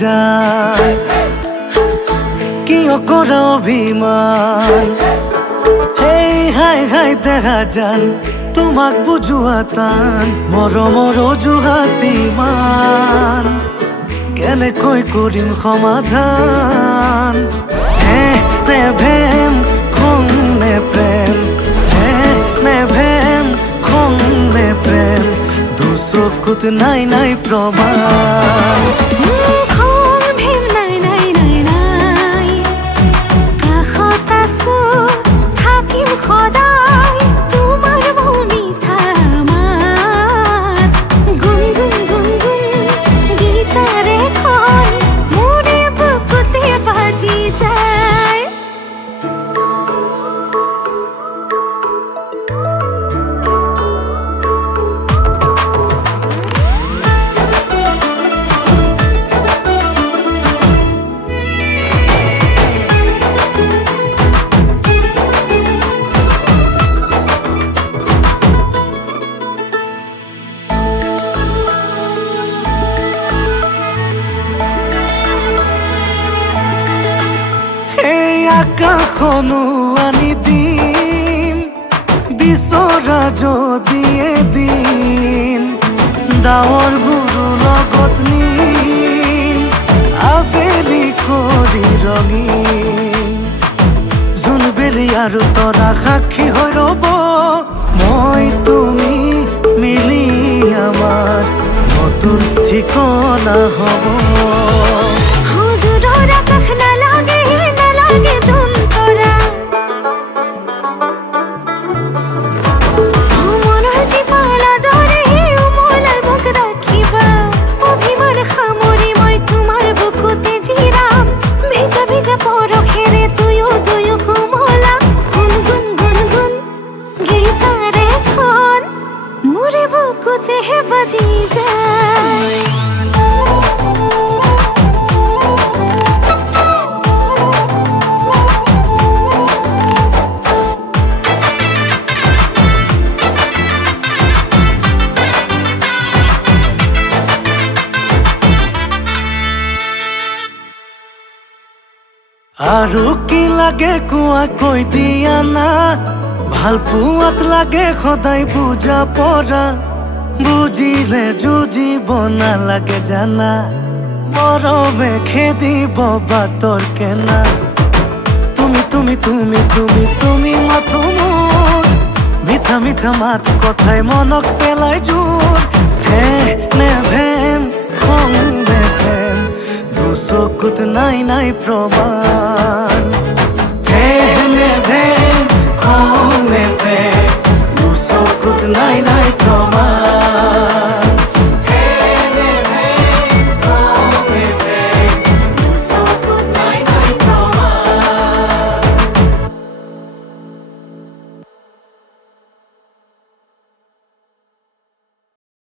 যায় কিয় কৰা অভিমান এই হাই হাই দেখা যান তোমাক বুজোৱা টান মৰমৰ অজুহাত ইমান কেনেকৈ কৰিম সমাধান নে ভেম খং নে প্ৰেম নে ভেম খং নে প্ৰেম দুচকুত নাই নাই প্ৰমাণ আকাশনো আনি দিম বিচৰা যদি এদিন ডাৱৰবোৰো লগত নিম আবেলি কৰি ৰঙীন জোনবেলি আৰু তৰা সাক্ষী হৈ ৰ'ব মই তুমি মিলি আমাৰ নতুন ঠিকনা হ'ব আৰু কি লাগে কোৱা কৈ দিয়া না ভাল পোৱাত লাগে সদায় বুজা পৰা বুজিলে যুঁজিব নালাগে জানা মৰমে খেদিব বাটৰ কেনা তুমি তুমি তুমি তুমি তুমি মাথো মোৰ মিঠা মিঠা মাত কথাই মনক পেলাই জোৰ নে ভেম খং নে প্ৰেম দুচকুত নাই নাই প্ৰমাণ নে ভেম খং নে প্ৰেম দুচকুত নাই নাই প্ৰমাণ